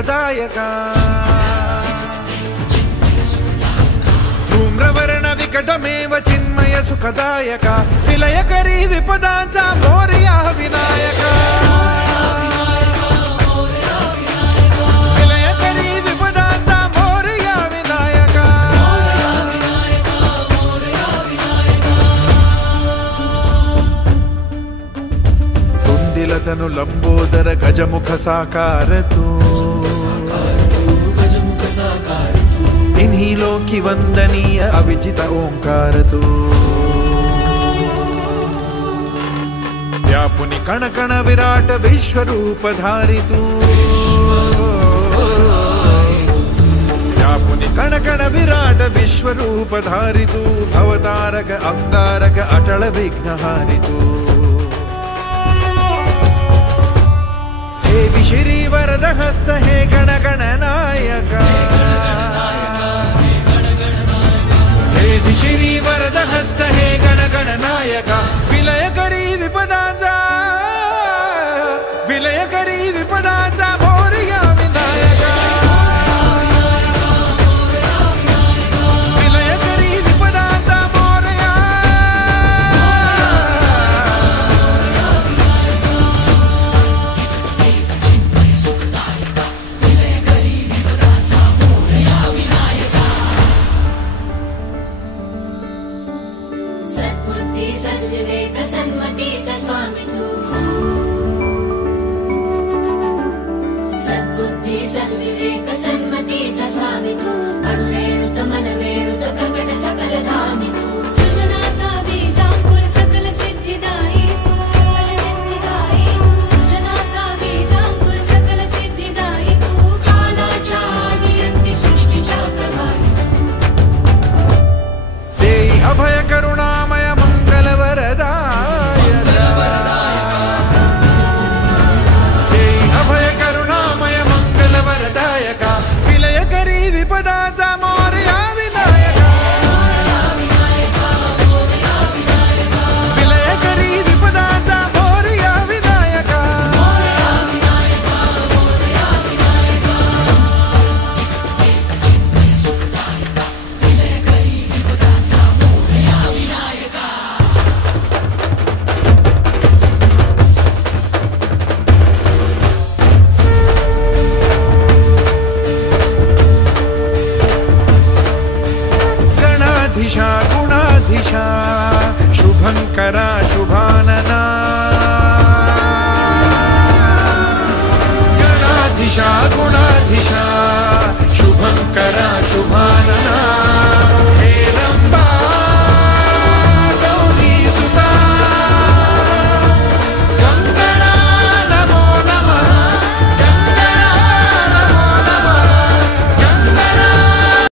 सुखदायका धूम्रवर्ण विकटमेव चिन्मय सुखदायका विलयकरी विपदांचा मोरया विनायका विलयकरी विपदांचा मोरया विनायका तुंदिलतनु लंबोदर गजमुख साकार तू तिन्ही लोकी वंदनीय अविजित ओंकार तू व्यापुनि कण कण विराट विश्वरूप धारी तू व्यापुनि कण कण विराट विश्वरूप धारी तू भवतारक अंगारक अटल विघ्नहारी तू हे विश्री वरद हस्त हे गण गण नायका विश्री वरद हस्त हे गण गण नायका विलयकरी विपदांचा मोरया विनायका विलयकरी विपदांचा मोरया सद्विवेक सन्मतीचा स्वामी तू सद्बुद्धी सद्विवेक सन्मतीचा स्वामी तू अणुरेणुत मनवेणुत प्रकट सकल धामी तू सृजनाचा बीजांकुर सकल सिद्धिदायी तू सृजनाचा बीजांकुर सकल सिद्धिदायी तू कालाच्या नियंती सृष्टीच्या प्रभावी देई अभय करुणामय विलयकरी विपदांचा मोरया विनायका विलयकरी विपदांचा मोरया विनायका गुणाधीशा शुभंकरा शुभानना गणाधीशा गुणाधीशा शुभंकरा शुभानना